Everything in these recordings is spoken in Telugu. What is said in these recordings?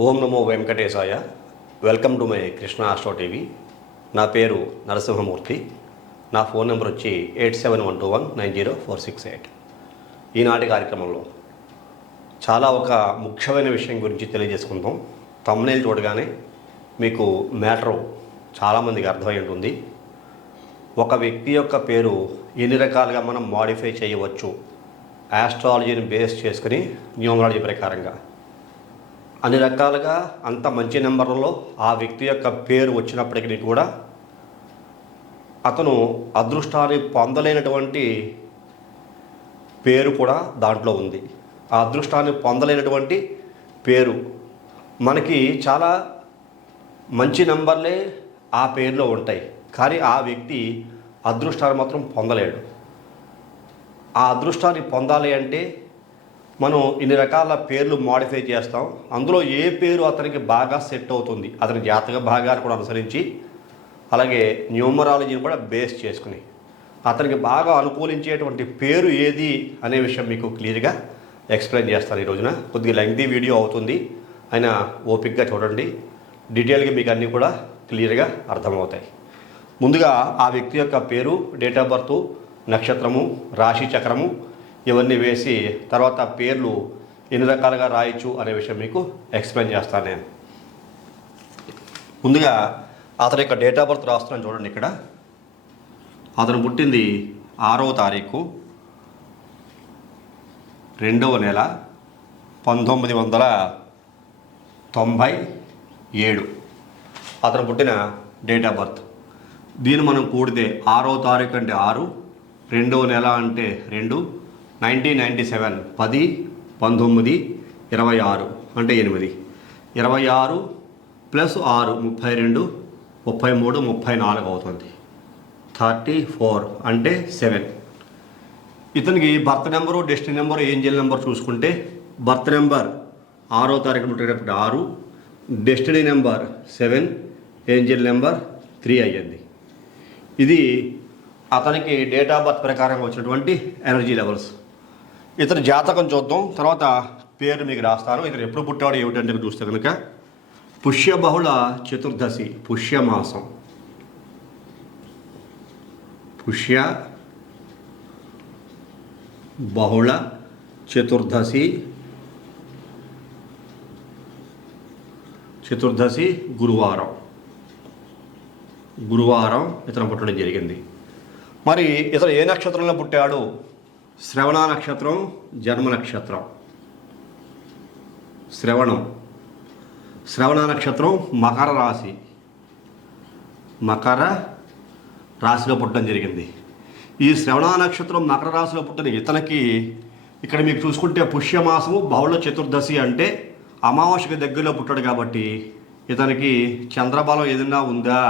ఓం నమో వెంకటేశాయ. Welcome to my Krishna astro TV. నా పేరు నరసింహమూర్తి. నా ఫోన్ నెంబర్ వచ్చి 8712190468. ఈనాటి కార్యక్రమంలో ఒక ముఖ్యమైన విషయం గురించి తెలియజేసుకుందాం. థంబ్నెయిల్ చూడగానే మీకు మ్యాటర్ చాలామందికి అర్థమై ఉంటుంది. ఒక వ్యక్తి యొక్క పేరు ఎన్ని రకాలుగా మనం మాడిఫై చేయవచ్చు ఆస్ట్రాలజీని బేస్ చేసుకుని న్యూమరాలజీ ప్రకారంగా అన్ని రకాలుగా అంత మంచి నెంబర్లలో ఆ వ్యక్తి యొక్క పేరు వచ్చినప్పటికీ కూడా అతను అదృష్టాన్ని పొందలేనటువంటి పేరు కూడా దాంట్లో ఉంది. ఆ అదృష్టాన్ని పొందలేనటువంటి పేరు మనకి చాలా మంచి నెంబర్లే ఆ పేరులో ఉంటాయి, కానీ ఆ వ్యక్తి అదృష్టాన్ని మాత్రం పొందలేడు. ఆ అదృష్టాన్ని పొందాలి అంటే మనం ఇన్ని రకాల పేర్లు మాడిఫై చేస్తాం. అందులో ఏ పేరు అతనికి బాగా సెట్ అవుతుంది అతని జాతక భాగాన్ని కూడా అనుసరించి, అలాగే న్యూమరాలజీని కూడా బేస్ చేసుకుని అతనికి బాగా అనుకూలించేటువంటి పేరు ఏది అనే విషయం మీకు క్లియర్గా ఎక్స్ప్లెయిన్ చేస్తాను. ఈ రోజున కొద్దిగా లెంగ్తీ వీడియో అవుతుంది, అయినా ఓపిక్గా చూడండి. డీటెయిల్గా మీకు అన్నీ కూడా క్లియర్గా అర్థమవుతాయి. ముందుగా ఆ వ్యక్తి యొక్క పేరు, డేట్ ఆఫ్ బర్త్, నక్షత్రము, రాశి చక్రము ఇవన్నీ వేసి తర్వాత పేర్లు ఎన్ని రకాలుగా రాయొచ్చు అనే విషయం మీకు ఎక్స్ప్లెయిన్ చేస్తాను నేను. ముందుగా అతని యొక్క డేట్ ఆఫ్ బర్త్ రాస్తున్నాను చూడండి. ఇక్కడ అతను పుట్టింది 6వ తారీఖు 2వ నెల 1997 అతను పుట్టిన డేట్ ఆఫ్ బర్త్. దీన్ని మనం కూడితే 6వ తారీఖు అంటే 6, 2వ నెల అంటే 2, 1997 10, 19, 26 అంటే 8, 26 + 6 32, 33, 34 అవుతుంది. 34 అంటే 7. ఇతనికి birth number, destiny number, Angel number చూసుకుంటే బర్త్ నెంబర్ 6వ తారీఖు పుట్టేటప్పుడు 6, డెస్టినీ నెంబర్ 7, ఏంజల్ నెంబర్ 3 అయ్యింది. ఇది అతనికి డేట్ ఆఫ్ బర్త్ ప్రకారం వచ్చినటువంటి ఎనర్జీ లెవెల్స్. ఇతని జాతకం చూద్దాం, తర్వాత పేరు మీకు రాస్తాను. ఇతను ఎప్పుడు పుట్టాడు ఏమిటంటే చూస్తే కనుక పుష్యబహుళ చతుర్దశి, పుష్యమాసం, పుష్య బహుళ చతుర్దశి గురువారం ఇతను పుట్టడం జరిగింది. మరి ఇతను ఏ నక్షత్రంలో పుట్టాడు? శ్రవణ నక్షత్రం, జన్మ నక్షత్రం. శ్రవణ నక్షత్రం మకర రాశిలో పుట్టడం జరిగింది. ఈ శ్రవణ నక్షత్రం మకర రాశిలో పుట్టిన ఇతనికి ఇక్కడ మీకు చూసుకుంటే పుష్యమాసము బహుళ చతుర్దశి అంటే అమావాస్యకి దగ్గరలో పుట్టాడు కాబట్టి ఇతనికి చంద్రబలం ఏదైనా ఉందా?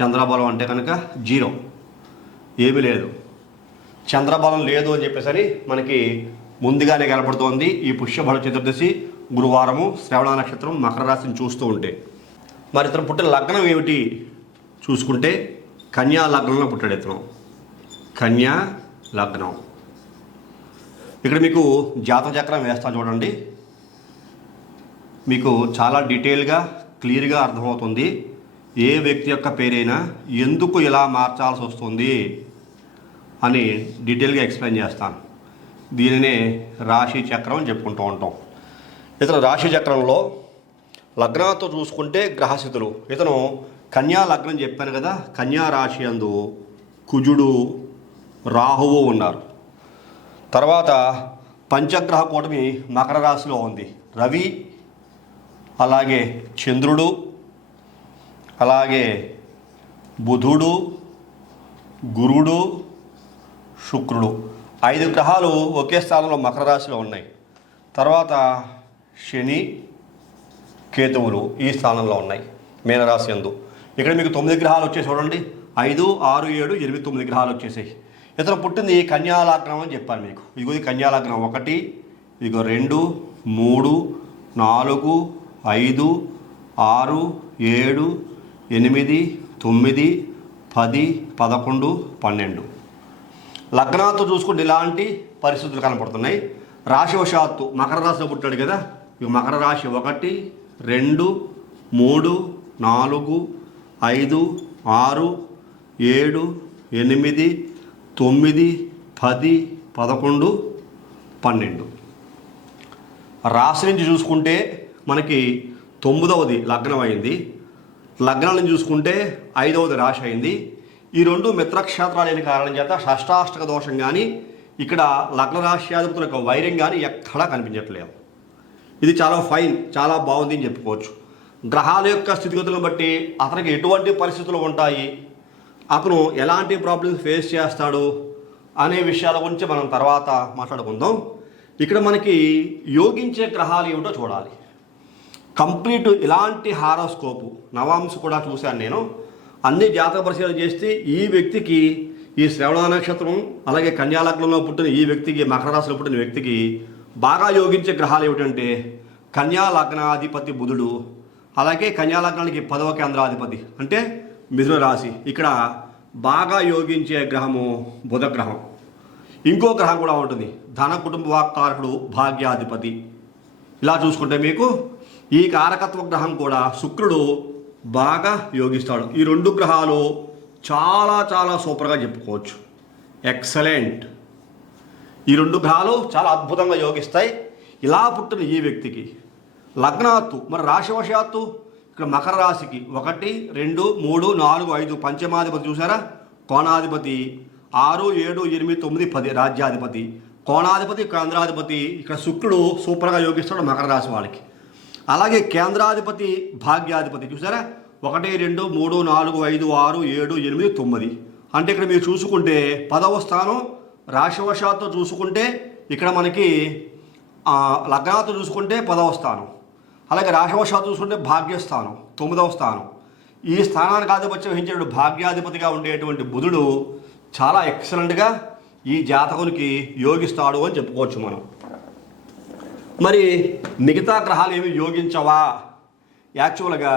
చంద్రబలం అంటే కనుక 0, ఏమీ లేదు. చంద్రబలం లేదు అని చెప్పేసరి మనకి ముందుగానే కనపడుతోంది. ఈ పుష్యబహుళ చతుర్దశి గురువారము, శ్రవణ నక్షత్రం, మకర రాశిని చూస్తూ ఉంటే. మరి ఇతను పుట్టిన లగ్నం ఏమిటి చూసుకుంటే కన్యా లగ్నంలో పుట్టాడు ఇతను. కన్యా లగ్నం. ఇక్కడ మీకు జాతక చక్రం వేస్తాను చూడండి. మీకు చాలా డీటెయిల్గా క్లియర్గా అర్థమవుతుంది ఏ వ్యక్తి యొక్క పేరైనా ఎందుకు ఇలా మార్చాల్సి వస్తుంది అని డీటెయిల్గా ఎక్స్ప్లెయిన్ చేస్తాను. దీనినే రాశి చక్రం అని చెప్పుకుంటూ ఉంటాం. ఇతను రాశి చక్రంలో లగ్నంతో చూసుకుంటే గ్రహస్థితులు, ఇతను కన్యా లగ్నం చెప్పాను కదా, కన్యా రాశి యందు కుజుడు, రాహువు ఉన్నారు. తర్వాత పంచగ్రహ కూటమి మకర రాశిలో ఉంది. రవి, అలాగే చంద్రుడు, అలాగే బుధుడు, గురుడు, శుక్రుడు, 5 గ్రహాలు ఒకే స్థానంలో మకర రాశిలో ఉన్నాయి. తర్వాత శని, కేతువులు ఈ స్థానంలో ఉన్నాయి మీనరాశి యందు. ఇక్కడ మీకు 9 గ్రహాలు వచ్చేసి చూడండి. 5, 6, 7, 8, 9 గ్రహాలు వచ్చేసాయి. ఇతను పుట్టింది కన్యా లగ్నం అని చెప్పాను మీకు. ఇదిగో ఇది కన్యా లగ్నం 1, ఇదిగో 2, 3, 4, 5, 6, 7, 8, 9, 10, 11, 12. లగ్నాలతో చూసుకుంటే ఇలాంటి పరిస్థితులు కనపడుతున్నాయి. రాశివశాత్తు మకర రాశిలో పుట్టాడు కదా, ఇక మకర రాశి 1 2 3 4 5 6 7 8 9 10 11 12. రాశి నుంచి చూసుకుంటే మనకి 9వది లగ్నం అయింది. లగ్నం నుంచి చూసుకుంటే 5వది రాశి అయింది. ఈ రెండు మిత్రక్షేత్రాలు అయిన కారణం చేత షష్టాష్టక దోషం కానీ ఇక్కడ లగ్న రాశ్యాధిపతుల యొక్క వైరం కానీ ఎక్కడా కనిపించట్లేదు. ఇది చాలా ఫైన్, చాలా బాగుంది అని చెప్పుకోవచ్చు. గ్రహాల యొక్క స్థితిగతులను బట్టి అతనికి ఎటువంటి పరిస్థితులు ఉంటాయి, అతను ఎలాంటి ప్రాబ్లమ్స్ ఫేస్ చేస్తాడు అనే విషయాల గురించి మనం తర్వాత మాట్లాడుకుందాం. ఇక్కడ మనకి యోగించే గ్రహాలు ఏమిటో చూడాలి. కంప్లీట్ ఇలాంటి హారోస్కోపు నవాంశ కూడా చూశాను నేను. అన్ని జాతక పరిశీలన చేస్తే ఈ వ్యక్తికి ఈ శ్రవణ నక్షత్రం అలాగే కన్యా లగ్నంలో పుట్టిన ఈ వ్యక్తికి, మకర రాశిలో పుట్టిన వ్యక్తికి బాగా యోగించే గ్రహాలు ఏమిటంటే కన్యా లగ్నాధిపతి బుధుడు, అలాగే కన్యా లగ్నానికి 10వ కేంద్రాధిపతి అంటే మిథున రాశి. ఇక్కడ బాగా యోగించే గ్రహము బుధ గ్రహం. ఇంకో గ్రహం కూడా ఉంటుంది, ధన కుటుంబ వాక్కారకుడు భాగ్యాధిపతి. ఇలా చూసుకుంటే మీకు ఈ కారకత్వ గ్రహం కూడా శుక్రుడు బాగా యోగిస్తాడు. ఈ రెండు గ్రహాలు చాలా చాలా సూపర్గా చెప్పుకోవచ్చు. ఎక్సలెంట్. ఈ రెండు గ్రహాలు చాలా అద్భుతంగా యోగిస్తాయి. ఇలా పుట్టిన ఈ వ్యక్తికి లగ్నాత్తు మరి రాశివశాత్తు ఇక్కడ మకర రాశికి 1 2 3 4 5 పంచమాధిపతి చూసారా, కోణాధిపతి 6 7 8 9 10 రాజ్యాధిపతి, కోణాధిపతి కేంద్రాధిపతి. ఇక్కడ శుక్రుడు సూపర్గా యోగిస్తాడు మకర రాశి వాళ్ళకి. అలాగే కేంద్రాధిపతి భాగ్యాధిపతి చూసారా, 1 2 3 4 5 6 7 8 9. అంటే ఇక్కడ మీరు చూసుకుంటే 10వ స్థానం రాశివశాత్తు చూసుకుంటే ఇక్కడ మనకి లగ్నాత్తు చూసుకుంటే 10వ స్థానం, అలాగే రాశివశాత్తు చూసుకుంటే భాగ్యస్థానం 9వ స్థానం. ఈ స్థానానికి ఆధిపత్యం వహించిన భాగ్యాధిపతిగా ఉండేటువంటి బుధుడు చాలా ఎక్సలెంట్గా ఈ జాతకునికి యోగిస్తాడు అని చెప్పుకోవచ్చు మనం. మరి మిగతా గ్రహాలు ఏమి యోగించవా? యాక్చువల్గా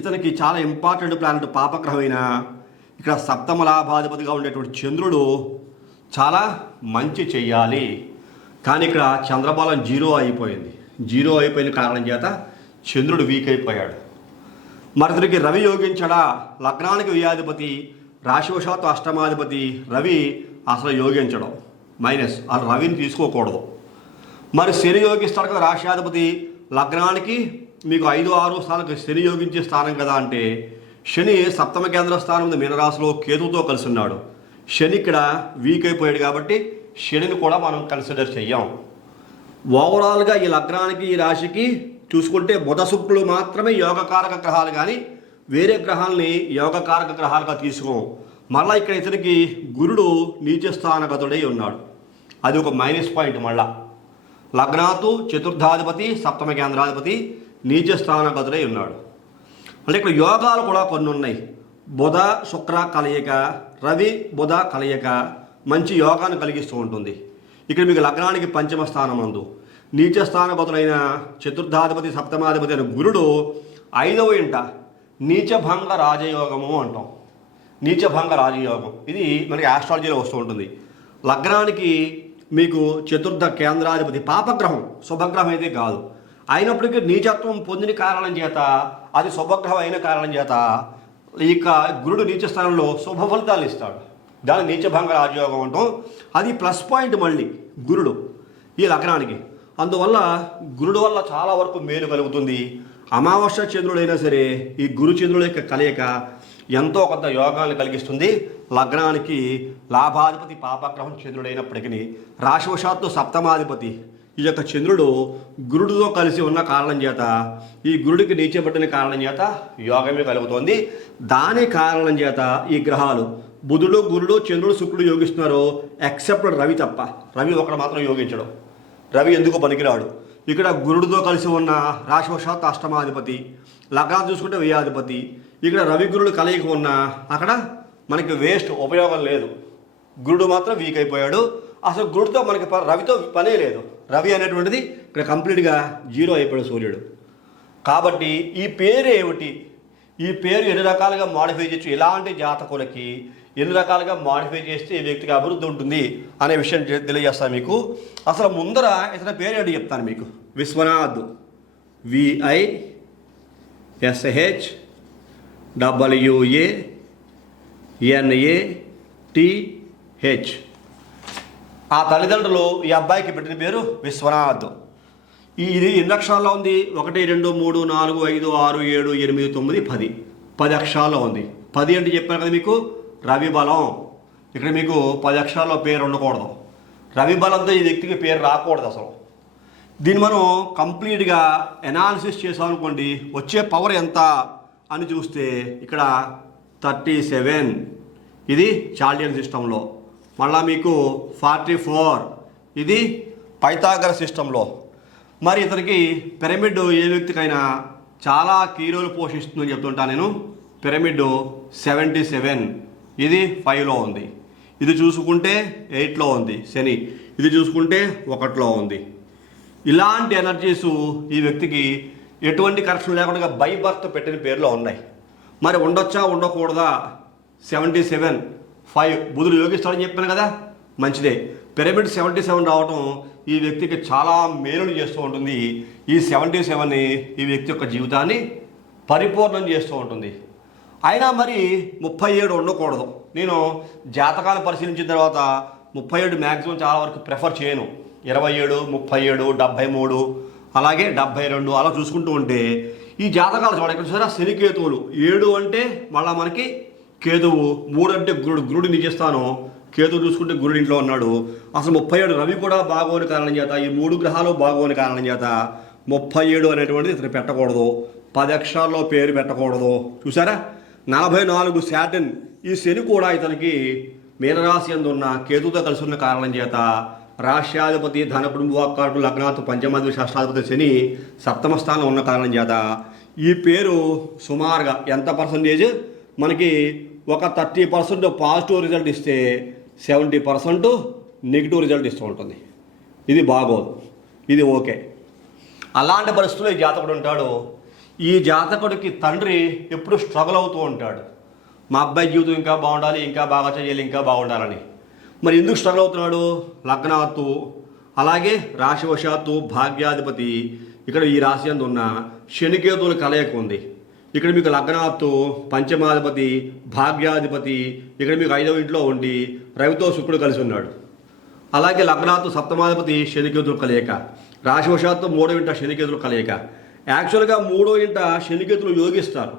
ఇతనికి చాలా ఇంపార్టెంట్ ప్లానెట్ పాపగ్రహమైన ఇక్కడ 7వ లాభాధిపతిగా ఉండేటువంటి చంద్రుడు చాలా మంచి చెయ్యాలి. కానీ ఇక్కడ చంద్రబలం 0 అయిపోయింది. 0 అయిపోయిన కారణం చేత చంద్రుడు వీక్ అయిపోయాడు. మరి ఇతనికి రవి యోగించడా? లగ్నానికి వ్యయాధిపతి, రాశివశాత్తు అష్టమాధిపతి రవి అసలు యోగించడం మైనస్. అసలు రవిని తీసుకోకూడదు. మరి శని యోగిస్తాడు కదా రాశ్యాధిపతి, లగ్నానికి మీకు 5 6 స్థానానికి శని యోగించే స్థానం కదా. అంటే శని 7వ కేంద్ర స్థానం ఉంది మీనరాశిలో కేతుతో కలిసి ఉన్నాడు. శని ఇక్కడ వీక్ అయిపోయాడు కాబట్టి శనిని కూడా మనం కన్సిడర్ చెయ్యం. ఓవరాల్గా ఈ లగ్నానికి ఈ రాశికి చూసుకుంటే బుధ శుక్రులు మాత్రమే యోగకారక గ్రహాలు, కానీ వేరే గ్రహాలని యోగకారక గ్రహాలుగా తీసుకోం. మళ్ళీ ఇక్కడ ఇతనికి గురుడు నీచస్థానగతుడై ఉన్నాడు. అది ఒక మైనస్ పాయింట్. మళ్ళా లగ్నాతు చతుర్థాధిపతి 7వ కేంద్రాధిపతి నీచస్థానగతుడై ఉన్నాడు. అంటే ఇక్కడ యోగాలు కూడా కొన్ని ఉన్నాయి. బుధ శుక్ర కలయిక, రవి బుధ కలయిక మంచి యోగాన్ని కలిగిస్తూ ఉంటుంది. ఇక్కడ మీకు లగ్నానికి 5వ స్థానం నందు నీచస్థానగతుడైన చతుర్థాధిపతి 7మాధిపతి అయిన గురుడు 5వ ఇంట నీచభంగ రాజయోగము అంటాం. నీచభంగ రాజయోగం ఇది మనకి ఆస్ట్రాలజీలో వస్తూ ఉంటుంది. లగ్నానికి మీకు చతుర్థ కేంద్రాధిపతి పాపగ్రహం, శుభగ్రహం అయితే కాదు. అయినప్పటికీ నీచత్వం పొందిన కారణం చేత, అది శుభగ్రహం అయిన కారణం చేత ఇక గురుడు నీచ స్థానంలో శుభ ఫలితాలు ఇస్తాడు. దాని నీచభంగ రాజయోగం అంటాం. అది ప్లస్ పాయింట్ మళ్ళీ గురుడు ఈ లగ్నానికి. అందువల్ల గురుడు వల్ల చాలా వరకు మేలు కలుగుతుంది. అమావాస్య చంద్రుడైనా సరే ఈ గురు చంద్రుల యొక్క కలయిక ఎంతో కొంత యోగాన్ని కలిగిస్తుంది. లగ్నానికి లాభాధిపతి పాపగ్రహం చంద్రుడైనప్పటికీ రాశివశాత్తు 7మాధిపతి ఈ యొక్క చంద్రుడు గురుడితో కలిసి ఉన్న కారణం చేత, ఈ గురుడికి నీచబట్టిన కారణం చేత యోగమే కలుగుతోంది. దాని కారణం చేత ఈ గ్రహాలు బుధుడు గురుడు చంద్రుడు శుక్రుడు యోగిస్తున్నారు, ఎక్సెప్ట్ రవి తప్ప. రవి ఒకడు మాత్రం యోగించడం. రవి ఎందుకు పనికిరాడు. ఇక్కడ గురుడితో కలిసి ఉన్న రాశివశాత్తు అష్టమాధిపతి, లగ్నాన్ని చూసుకుంటే వ్యయాధిపతి. ఇక్కడ రవి గురుడు కలయిక ఉన్న అక్కడ మనకి వేస్ట్, ఉపయోగం లేదు. గురుడు మాత్రం వీక్ అయిపోయాడు. అసలు గురుడితో మనకి రవితో పనే లేదు. రవి అనేటువంటిది ఇక్కడ కంప్లీట్గా 0 అయిపోయాడు సూర్యుడు. కాబట్టి ఈ పేరు ఏమిటి? ఈ పేరు ఎన్ని రకాలుగా మాడిఫై చేయొచ్చు, ఇలాంటి జాతకులకి ఎన్ని రకాలుగా మాడిఫై చేస్తే ఈ వ్యక్తికి అభివృద్ధి ఉంటుంది అనే విషయం తెలియజేస్తాను మీకు. అసలు ముందర ఇతని పేరు ఏంటి చెప్తాను మీకు. విశ్వనాథ్. VISHWANATH. ఆ తల్లిదండ్రులు ఈ అబ్బాయికి పెట్టిన పేరు విశ్వనాథ్. ఇది ఎన్ని అక్షరాల్లో ఉంది? 1 2 3 4 5 6 7 8 9 10. 10 అక్షరాల్లో ఉంది. 10 అంటే చెప్పాను కదా మీకు, రవి బలం. ఇక్కడ మీకు 10 అక్షరాల్లో పేరు ఉండకూడదు. రవి బలంతో ఈ వ్యక్తికి పేరు రాకూడదు అసలు. దీన్ని మనం కంప్లీట్గా ఎనాలిసిస్ చేసామనుకోండి, వచ్చే పవర్ ఎంత అని చూస్తే ఇక్కడ 37 ఇది చాల్డియన్ సిస్టంలో, మళ్ళా మీకు 44 ఇది పైథాగరస్ సిస్టంలో. మరి ఇతనికి పిరమిడ్ ఏ వ్యక్తికైనా చాలా కీ రోల్ పోషిస్తుందని చెప్తుంటాను నేను. పిరమిడ్ 77 ఇది 5లో ఉంది. ఇది చూసుకుంటే 8లో ఉంది శని. ఇది చూసుకుంటే 1లో ఉంది. ఇలాంటి ఎనర్జీస్ ఈ వ్యక్తికి ఎటువంటి కరెక్షన్ లేకుండా బై బర్త్ పెట్టిన పేర్లో ఉన్నాయి. మరి ఉండొచ్చా ఉండకూడదా? 77 5 బుధుడు యోగిస్తాడని చెప్పాను కదా, మంచిదే. పిరమిడ్ 77 రావడం ఈ వ్యక్తికి చాలా మేలులు చేస్తూ ఉంటుంది. ఈ 77 ఈ వ్యక్తి యొక్క జీవితాన్ని పరిపూర్ణం చేస్తూ ఉంటుంది. అయినా మరి 37 ఉండకూడదు. నేను జాతకాన్ని పరిశీలించిన తర్వాత 37 మ్యాక్సిమం చాలా వరకు ప్రిఫర్ చేయను. 27 37 73 అలాగే 72 అలా చూసుకుంటూ ఉంటే ఈ జాతకాలు చూడ ఇక్కడ చూసారా, శనికేతువులు. 7 అంటే మళ్ళీ మనకి కేతువు, 3 అంటే గురుడు నిజస్థానం. కేతువు చూసుకుంటే గురుడు ఇంట్లో ఉన్నాడు. అసలు 37 రవి కూడా బాగోని కారణం చేత, ఈ 3 గ్రహాలు బాగోని కారణం చేత 37 అనేటువంటిది ఇతను పెట్టకూడదు. 10 అక్షరాల్లో పేరు పెట్టకూడదు. చూసారా, 44 శాటర్న్. ఈ శని కూడా ఇతనికి మీనరాశి యందు ఉన్న కేతువుతో కలిసి ఉన్న కారణం చేత రాష్ట్రాధిపతి ధన కుటుంబకారుడు లగ్నాత్ పంచమాధిపతి షష్టాధిపతి శని సప్తమ స్థానంలో ఉన్న కారణం చేత ఈ పేరు సుమారుగా ఎంత పర్సంటేజ్ మనకి ఒక 30% పాజిటివ్ రిజల్ట్ ఇస్తే 70% నెగిటివ్ రిజల్ట్ ఇస్తూ ఉంటుంది. ఇది బాగోదు, ఇది ఓకే. అలాంటి పరిస్థితుల్లో ఈ జాతకుడు ఉంటాడు. ఈ జాతకుడికి తండ్రి ఎప్పుడు స్ట్రగుల్ అవుతూ ఉంటాడు. మా అబ్బాయి జీవితం ఇంకా బాగుండాలి, ఇంకా బాగా చేయాలి, ఇంకా బాగుండాలని. మరి ఎందుకు స్ట్రగుల్ అవుతున్నాడు? లగ్నాత్తు అలాగే రాశివశాత్తు భాగ్యాధిపతి ఇక్కడ ఈ రాశి యందు ఉన్న శనికేతువుల కలయిక ఉంది. ఇక్కడ మీకు లగ్నాత్తు పంచమాధిపతి భాగ్యాధిపతి ఇక్కడ మీకు 5వ ఇంట్లో ఉండి రవితో శుక్రుడు కలిసి ఉన్నాడు. అలాగే లగ్నాత్తు సప్తమాధిపతి శనికేతువుల కలయిక, రాశివశాత్తు 3వ ఇంట శనికేతువుల కలయిక. యాక్చువల్గా 3వ ఇంట శనికేతులు యోగిస్తారు.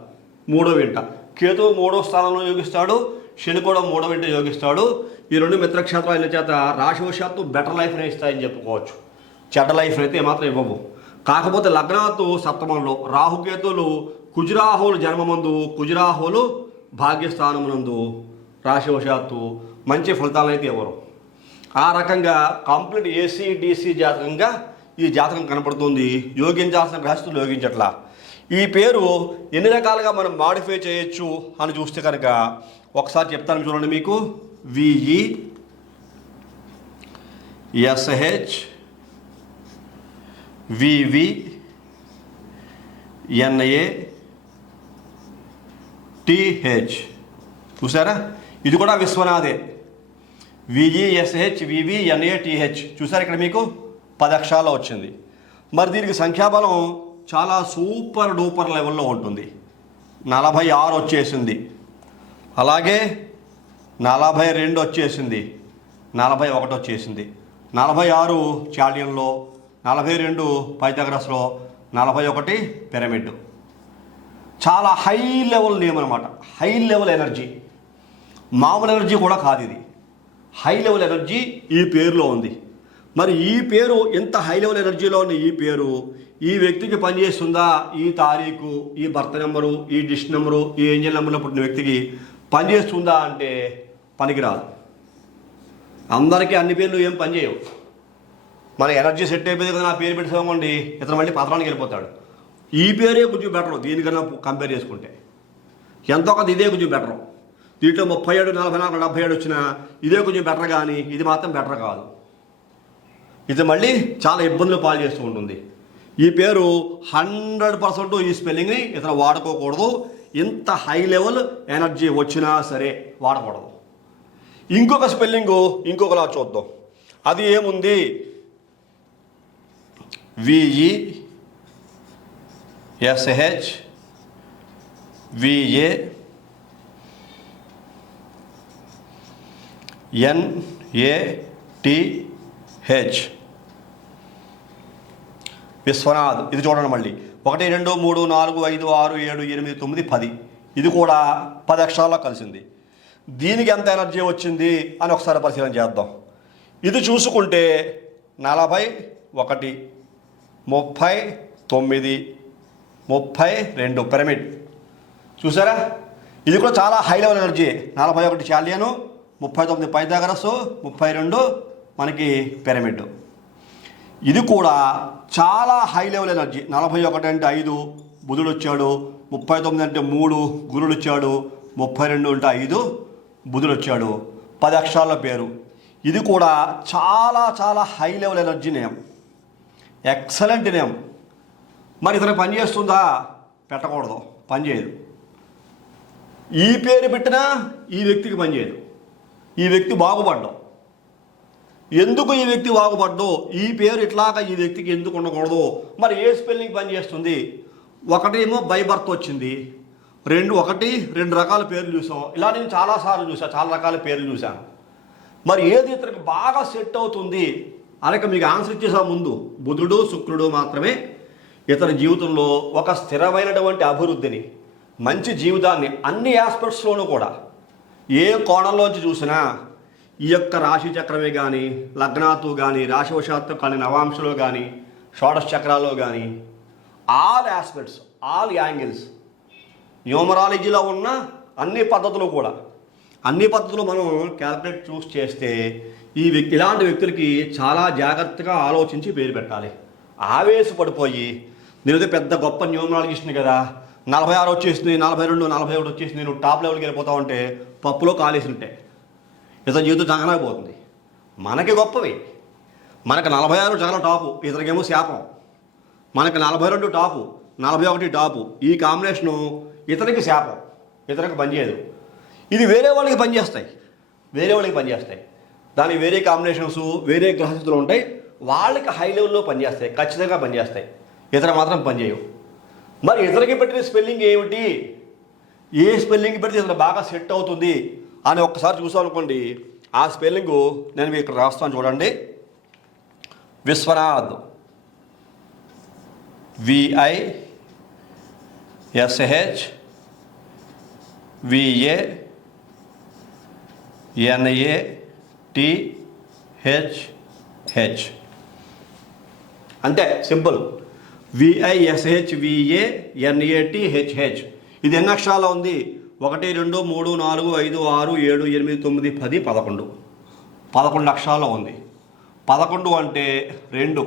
3వ ఇంట కేతువు 3వ స్థానంలో యోగిస్తాడు, శని కూడా 3వ ఇంట యోగిస్తాడు. ఈ 2 మిత్రక్షేత్రాల చేత రాశివశాత్తు బెటర్ లైఫ్ని ఇస్తాయని చెప్పుకోవచ్చు. చెడ్డ లైఫ్ని అయితే ఏమాత్రం ఇవ్వవు. కాకపోతే లగ్నాత్తు సప్తమంలో రాహుకేతువులు కుజరాహువులు జన్మమందు, కుజరాహువులు భాగ్యస్థానమునందు రాశివశాత్తు మంచి ఫలితాలను అయితే ఇవ్వరు. ఆ రకంగా కంప్లీట్ ఏసీడీసీ జాతకంగా ఈ జాతకం కనపడుతుంది. యోగించాల్సిన గ్రహస్థులు యోగించట్లా. ఈ పేరు ఎన్ని రకాలుగా మనం మాడిఫై చేయొచ్చు అని చూస్తే కనుక ఒకసారి చెప్తాను చూడండి మీకు. VISHWVVNATH చూసారా, ఇది కూడా విశ్వనాథే. VISHWVNATH చూసారా, ఇక్కడ మీకు 10 అక్షరాల్లో వచ్చింది. మరి దీనికి సంఖ్యాబలం చాలా సూపర్ డూపర్ లెవెల్లో ఉంటుంది. 46 వచ్చేసింది, అలాగే 42 వచ్చేసింది, 41 వచ్చేసింది, 46 చాల్డియన్లో, 42 పైథాగరస్లో, 41 పిరమిడ్. చాలా హై లెవెల్ నేమ్ అనమాట. హై లెవెల్ ఎనర్జీ, మామూలు ఎనర్జీ కూడా కాదు ఇది. హై లెవెల్ ఎనర్జీ ఈ పేరులో ఉంది. మరి ఈ పేరు ఎంత హై లెవెల్ ఎనర్జీలో ఉన్న ఈ పేరు ఈ వ్యక్తికి పనిచేస్తుందా? ఈ తారీఖు, ఈ బర్త్ నెంబరు, ఈ డిష్ నెంబరు, ఈ ఏంజల్ నెంబర్లో పుట్టిన వ్యక్తికి పనిచేస్తుందా అంటే పనికిరాదు. అందరికీ అన్ని పేర్లు ఏం పనిచేయవు. మన ఎనర్జీ సెట్ అయిపోయింది కదా, నా పేరు పెట్టేసుకోండి, ఇతను మళ్ళీ పత్రానికి వెళ్ళిపోతాడు. ఈ పేరే కొంచెం బెటరు దీనికన్నా కంపేర్ చేసుకుంటే. ఎంతో కొంత ఇదే కొంచెం బెటరు. దీంట్లో 37 44 77 వచ్చినా ఇదే కొంచెం బెటర్, కానీ ఇది మాత్రం బెటర్ కాదు. ఇది మళ్ళీ చాలా ఇబ్బందులు పాలు చేస్తూ ఉంటుంది. ఈ పేరు 100% ఈ స్పెల్లింగ్ని ఇతను వాడుకోకూడదు. ఇంత హై లెవెల్ ఎనర్జీ వచ్చినా సరే వాడకూడదు. ఇంకొక స్పెల్లింగు ఇంకొకలా చూద్దాం. అది ఏముంది? S H V A N A T H Vishwanath. ఇది చూడండి మళ్ళీ 1 2 3 4 5 6 7 8 9 10. ఇది కూడా 10 అక్షరాల్లో కలిసింది. దీనికి ఎంత ఎనర్జీ వచ్చింది అని ఒకసారి పరిశీలన చేద్దాం. ఇది చూసుకుంటే 41 39 32 పిరమిడ్. చూసారా, ఇది కూడా చాలా హై లెవెల్ ఎనర్జీ. 41 చాలియను, 39 పైథాగరస్, 32 మనకి పిరమిడ్. ఇది కూడా చాలా హై లెవెల్ ఎనర్జీ. 41 అంటే 5 బుధుడు వచ్చాడు, 39 అంటే 3 గురుడు వచ్చాడు, 32 అంటే 5 బుధుడు వచ్చాడు. 10 అక్షరాల పేరు. ఇది కూడా చాలా చాలా high level energy name, excellent name. మరి ఇతను పనిచేస్తుందా? పెట్టకూడదు, పనిచేయదు. ఈ పేరు పెట్టినా ఈ వ్యక్తికి పనిచేయదు. ఈ వ్యక్తి బాగుపడ్డాం. ఎందుకు ఈ వ్యక్తి బాగుపడ్డో, ఈ పేరు ఇట్లాగా ఈ వ్యక్తికి ఎందుకు ఉండకూడదు? మరి ఏ స్పెల్లింగ్ పనిచేస్తుంది? ఒకటేమో బై బర్త్ వచ్చింది, 2 రకాల పేర్లు చూసాం. ఇలా నేను చాలాసార్లు చూసాను, చాలా రకాల పేర్లు చూశాను. మరి ఏది ఇతనికి బాగా సెట్ అవుతుంది అనక మీకు ఆన్సర్ ఇచ్చేసా ముందు. బుధుడు శుక్రుడు మాత్రమే ఇతని జీవితంలో ఒక స్థిరమైనటువంటి అభివృద్ధిని, మంచి జీవితాన్ని అన్ని ఆస్పెక్ట్స్లోనూ కూడా ఏ కోణంలోంచి చూసినా ఈ యొక్క రాశి చక్రమే కానీ, లగ్నాతు కానీ, రాశివశాత్తు కానీ, నవాంశలో కానీ, షోడశ చక్రాల్లో కానీ, ఆల్ ఆస్పెక్ట్స్, ఆల్ యాంగిల్స్, న్యూమరాలజీలో ఉన్న అన్ని పద్ధతులు కూడా, అన్ని పద్ధతులు మనం క్యాల్కులేట్ చూస్ చేస్తే ఈ వ్యక్తి, ఇలాంటి వ్యక్తులకి చాలా జాగ్రత్తగా ఆలోచించి పేరు పెట్టాలి. ఆవేశపడిపోయి నేనైతే పెద్ద గొప్ప న్యూమరాలజిస్ట్ని కదా, 46 వచ్చేసింది, 42 41 వచ్చేసింది, నువ్వు టాప్ లెవెల్కి వెళ్ళిపోతావు అంటే పప్పులో కాలేసినట్టే. ఇతని జీవితం చంగనైపోతుంది. మనకి గొప్పవి, మనకు 46 చాలా టాపు, ఇతనికేమో శాపం. మనకు 42 టాపు, 41 టాపు. ఈ కాంబినేషను ఇతనికి శాపం, ఇతనికి పనిచేయదు. ఇది వేరే వాళ్ళకి పనిచేస్తాయి, వేరే వాళ్ళకి పనిచేస్తాయి. దానికి వేరే కాంబినేషన్స్, వేరే గ్రహస్థితులు ఉంటాయి, వాళ్ళకి హై లెవెల్లో పనిచేస్తాయి, ఖచ్చితంగా పనిచేస్తాయి. ఇతర మాత్రం పనిచేయవు. మరి ఇతనికి పెట్టిన స్పెల్లింగ్ ఏమిటి, ఏ స్పెల్లింగ్ పెడితే ఇతను బాగా సెట్ అవుతుంది అని ఒక్కసారి చూసాం అనుకోండి. ఆ స్పెల్లింగు నేను మీకు ఇక్కడ రాస్తాను చూడండి. Vishwanath, VISH VANATHH. అంతే, సింపుల్. VISHVANATHH. ఇది ఎన్ని అక్షరాలు ఉంది? 1 2 3 4 5 6 7 8 9 10 11. 11 అక్షరాల్లో ఉంది. 11 అంటే 2.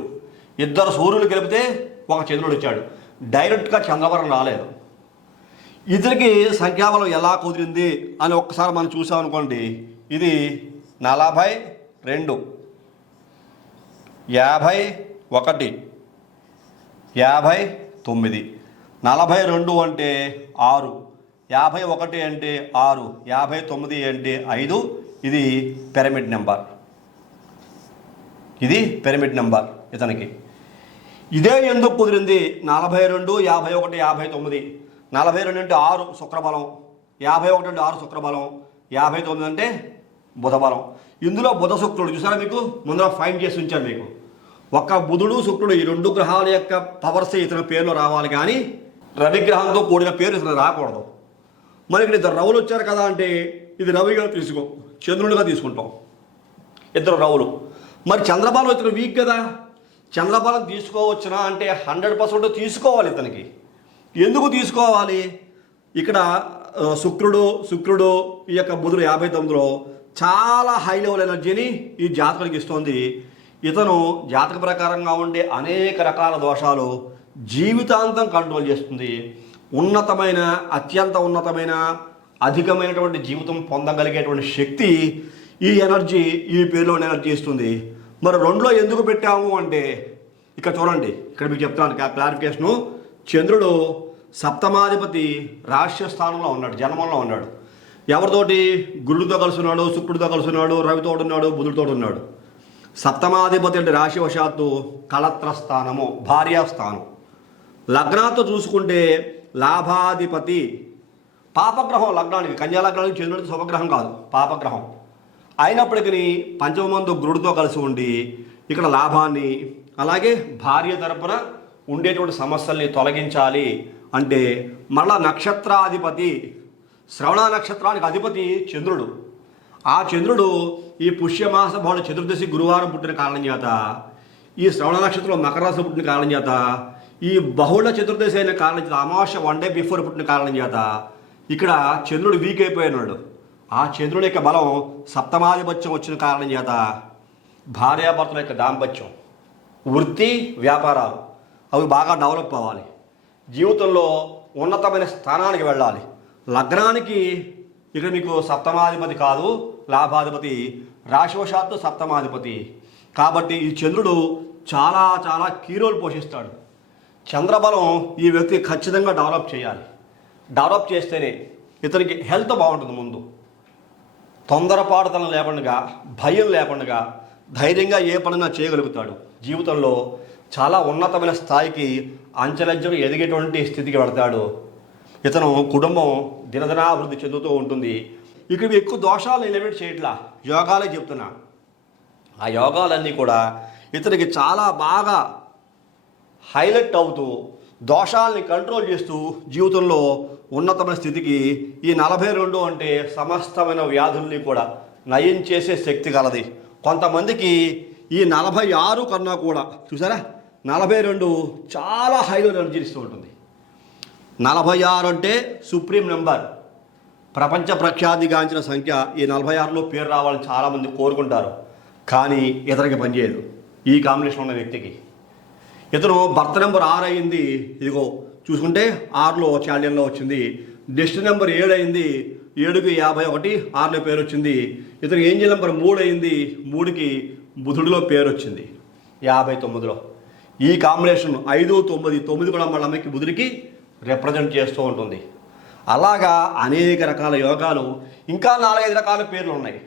2 సూర్యులు కలిపితే ఒక చంద్రుడు వచ్చాడు. డైరెక్ట్గా చంద్రవరం రాలేదు. ఇతనికి సంఖ్యాబలం ఎలా కుదిరింది అని ఒక్కసారి మనం చూసామనుకోండి. ఇది 42, 51, 59. 42 అంటే 6, 51 అంటే 6, 59 అంటే 5. ఇది పిరమిడ్ నెంబర్, ఇది పిరమిడ్ నెంబర్ ఇతనికి. ఇదే ఎందుకు కుదిరింది? 42, 51, 59. 42 అంటే 6 శుక్రబలం, 51 అంటే 6 శుక్రబలం, 59 అంటే బుధబలం. ఇందులో బుధ శుక్రుడు చూసారా, మీకు ముందర ఫైండ్ చేసి ఉంచాను మీకు. ఒక్క బుధుడు శుక్రుడు ఈ 2 గ్రహాల యొక్క పవర్స్ ఇతని పేరులో రావాలి, కానీ రవిగ్రహంతో కూడిన పేరు ఇతను రాకూడదు. మరి ఇక్కడ 2 రవులు వచ్చారు కదా అంటే ఇది రవిగా తీసుకో, చంద్రుడిగా తీసుకుంటాం, 2 రవులు. మరి చంద్రబలం ఇతను వీక్ కదా, చంద్రబలం తీసుకోవచ్చునా అంటే 100% తీసుకోవాలి ఇతనికి. ఎందుకు తీసుకోవాలి? ఇక్కడ శుక్రుడు ఈ యొక్క బుధుడు 59లో చాలా హై లెవెల్ ఎనర్జీని ఈ జాతకుడికి ఇస్తుంది. ఇతను జాతక ప్రకారంగా ఉండే అనేక రకాల దోషాలు జీవితాంతం కంట్రోల్ చేస్తుంది. ఉన్నతమైన, అత్యంత ఉన్నతమైన, అధికమైనటువంటి జీవితం పొందగలిగేటువంటి శక్తి ఈ ఎనర్జీ, ఈ పేరులోని ఎనర్జీ ఇస్తుంది. మరి 2లో ఎందుకు పెట్టాము అంటే ఇక్కడ చూడండి, ఇక్కడ మీకు చెప్తాను క్లారిఫికేషను. చంద్రుడు సప్తమాధిపతి రాష్ట్ర స్థానంలో ఉన్నాడు, జన్మంలో ఉన్నాడు. ఎవరితోటి? గురుడితో కలుసున్నాడు, శుక్రుడితో కలుసున్నాడు, రవితో ఉన్నాడు, బుధుడితో ఉన్నాడు. సప్తమాధిపతి అంటే రాశివశాత్తు కళత్ర స్థానము, భార్యాస్థానం. లగ్నాతో చూసుకుంటే లాభాధిపతి పాపగ్రహం, లగ్నానికి కన్యా లగ్నానికి చంద్రుడికి శుభగ్రహం కాదు, పాపగ్రహం అయినప్పటికీ పంచమందు గురుడితో కలిసి ఉండి ఇక్కడ లాభాన్ని, అలాగే భార్య తరపున ఉండేటువంటి సమస్యల్ని తొలగించాలి అంటే మళ్ళా నక్షత్రాధిపతి, శ్రవణ నక్షత్రానికి అధిపతి చంద్రుడు. ఆ చంద్రుడు ఈ పుష్యమాస బహుళ చతుర్దశి గురువారం పుట్టిన కారణం చేత, ఈ శ్రవణ నక్షత్రంలో మకర రాశి పుట్టిన కారణం చేత, ఈ బహుళ చతుర్దశి అయిన కారణం చేత, అమావాస్య 1 డే బిఫోర్ పుట్టిన కారణం చేత ఇక్కడ చంద్రుడు వీక్ అయిపోయినాడు. ఆ చంద్రుడి యొక్క బలం సప్తమాధిపత్యం వచ్చిన కారణం చేత భార్యాభర్తల యొక్క దాంపత్యం, వృత్తి, వ్యాపారాలు అవి బాగా డెవలప్ అవ్వాలి, జీవితంలో ఉన్నతమైన స్థానానికి వెళ్ళాలి. లగ్నానికి ఇక్కడ మీకు సప్తమాధిపతి కాదు, లాభాధిపతి, రాశివశాత్తు సప్తమాధిపతి. కాబట్టి ఈ చంద్రుడు చాలా చాలా కీ రోల్ పోషిస్తాడు. చంద్రబలం ఈ వ్యక్తి ఖచ్చితంగా డెవలప్ చేయాలి. డెవలప్ చేస్తేనే ఇతనికి హెల్త్ బాగుంటుంది. ముందు తొందరపాటుతనం లేకుండా, భయం లేకుండా ధైర్యంగా ఏ పనైనా చేయగలుగుతాడు. జీవితంలో చాలా ఉన్నతమైన స్థాయికి అంచెలంచెలు ఎదిగేటువంటి స్థితికి వెళతాడు. ఇతను కుటుంబం దినదినాభివృద్ధి చెందుతూ ఉంటుంది. ఇక ఎక్కువ దోషాలు ఎలిమినేట్ చేయట్లా, యోగాలే చెప్తున్నా. ఆ యోగాలన్నీ కూడా ఇతనికి చాలా బాగా హైలైట్ అవుతూ దోషాలని కంట్రోల్ చేస్తూ జీవితంలో ఉన్నతమైన స్థితికి ఈ 42 అంటే సమస్తమైన వ్యాధుల్ని కూడా నయం చేసే శక్తి కలది. కొంతమందికి ఈ 46 కన్నా కూడా చూసారా 42 చాలా హైలో ఎనర్జీ ఇస్తూ ఉంటుంది. 46 అంటే సుప్రీం నెంబర్, ప్రపంచ ప్రఖ్యాతిగాంచిన సంఖ్య. ఈ 46లో పేరు రావాలని చాలామంది కోరుకుంటారు, కానీ ఇతనికి పనిచేయదు. ఈ కాంబినేషన్ ఉన్న వ్యక్తికి ఇతను బర్త్ నెంబర్ 6 అయింది, ఇదిగో చూసుకుంటే 6లో చాల్యన్లో వచ్చింది. డెస్టినీ నెంబర్ 7 అయింది, 7కి 51, 6లో పేరు వచ్చింది. ఇతను ఏంజల్ నెంబర్ 3 అయింది, 3కి బుధుడిలో పేరు వచ్చింది 59లో. ఈ కాంబినేషన్ 5, 9, 9 కూడా మళ్ళీ అమ్మకి బుధుడికి రిప్రజెంట్ చేస్తూ ఉంటుంది. అలాగా అనేక రకాల యోగాలు, ఇంకా 4-5 రకాల పేర్లు ఉన్నాయి.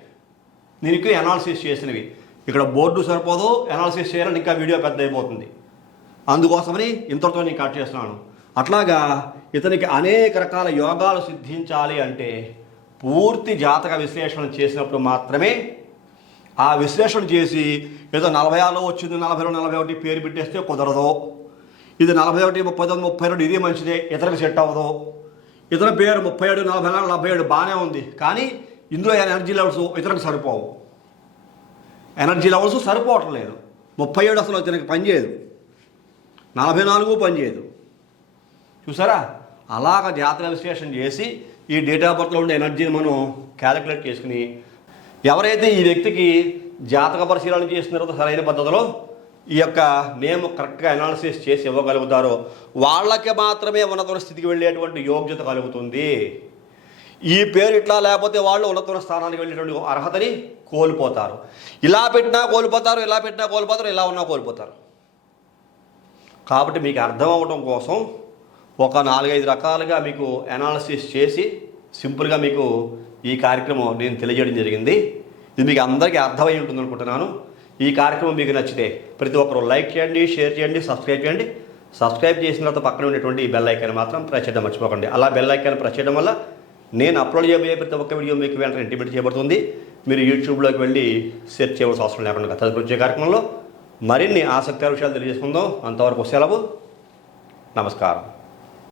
దీనికి అనాలిసిస్ చేసినవి ఇక్కడ బోర్డు సరిపోదు, అనాలిసిస్ చేయాలని ఇంకా వీడియో పెద్ద అయిపోతుంది. అందుకోసమని ఇంతటితో నేను కట్ చేస్తున్నాను. అట్లాగా ఇతనికి అనేక రకాల యోగాలు సిద్ధించాలి అంటే పూర్తి జాతక విశ్లేషణ చేసినప్పుడు మాత్రమే. ఆ విశ్లేషణ చేసి ఏదో 46లో వచ్చింది, 40, 41 పేరు పెట్టేస్తే కుదరదు. ఇది 41, 39, 32 ఇది మంచిదే, ఇతనికి సెట్ అవ్వదు. ఇతర పేరు 37, 44, 47 బాగానే ఉంది, కానీ ఇందులో ఎనర్జీ లెవెల్స్ ఇతనికి సరిపోవు. ఎనర్జీ లెవెల్స్ సరిపోవటం లేదు. 37 అసలు ఇతనికి పనిచేయదు, 44 పనిచేయదు. చూసారా? అలాగ జాతక విశ్లేషణ చేసి ఈ డేట్ ఆఫ్ బర్త్లో ఉండే ఎనర్జీని మనం క్యాలిక్యులేట్ చేసుకుని ఎవరైతే ఈ వ్యక్తికి జాతక పరిశీలన చేసిన తర్వాత సరైన పద్ధతిలో ఈ యొక్క నేమ్ కరెక్ట్గా అనాలిసిస్ చేసి ఇవ్వగలుగుతారో వాళ్ళకి మాత్రమే ఉన్నత స్థితికి వెళ్ళేటువంటి యోగ్యత కలుగుతుంది. ఈ పేరు ఇట్లా లేకపోతే వాళ్ళు ఉన్నత స్థానానికి వెళ్ళేటువంటి అర్హతని కోల్పోతారు. ఇలా పెట్టినా కోల్పోతారు, ఇలా పెట్టినా కోల్పోతారు, ఇలా ఉన్నా కోల్పోతారు. కాబట్టి మీకు అర్థం అవ్వడం కోసం ఒక 4-5 రకాలుగా మీకు అనాలిసిస్ చేసి సింపుల్గా మీకు ఈ కార్యక్రమం నేను తెలియజేయడం జరిగింది. ఇది మీకు అందరికీ అర్థమై ఉంటుంది అనుకుంటున్నాను. ఈ కార్యక్రమం మీకు నచ్చితే ప్రతి ఒక్కరు లైక్ చేయండి, షేర్ చేయండి, సబ్స్క్రైబ్ చేయండి. సబ్స్క్రైబ్ చేసిన తర్వాత పక్కన ఉండేటువంటి ఈ బెల్ ఐకాన్ మాత్రం ప్రెస్ చేయడం మర్చిపోకండి. అలా బెల్ ఐకాన్ ప్రెస్ చేయడం వల్ల నేను అప్లోడ్ చేయబోయే ప్రతి ఒక్క వీడియో మీకు వెంటనే ఇంటిమేట్ చేయబడుతుంది. మీరు యూట్యూబ్లోకి వెళ్ళి సెర్చ్ చేయవలసిన అవసరం లేకుండా తదుపరి వచ్చే కార్యక్రమంలో మరిన్ని ఆసక్తికర విషయాలు తెలియజేసుకుందాం. అంతవరకు సెలవు, నమస్కారం.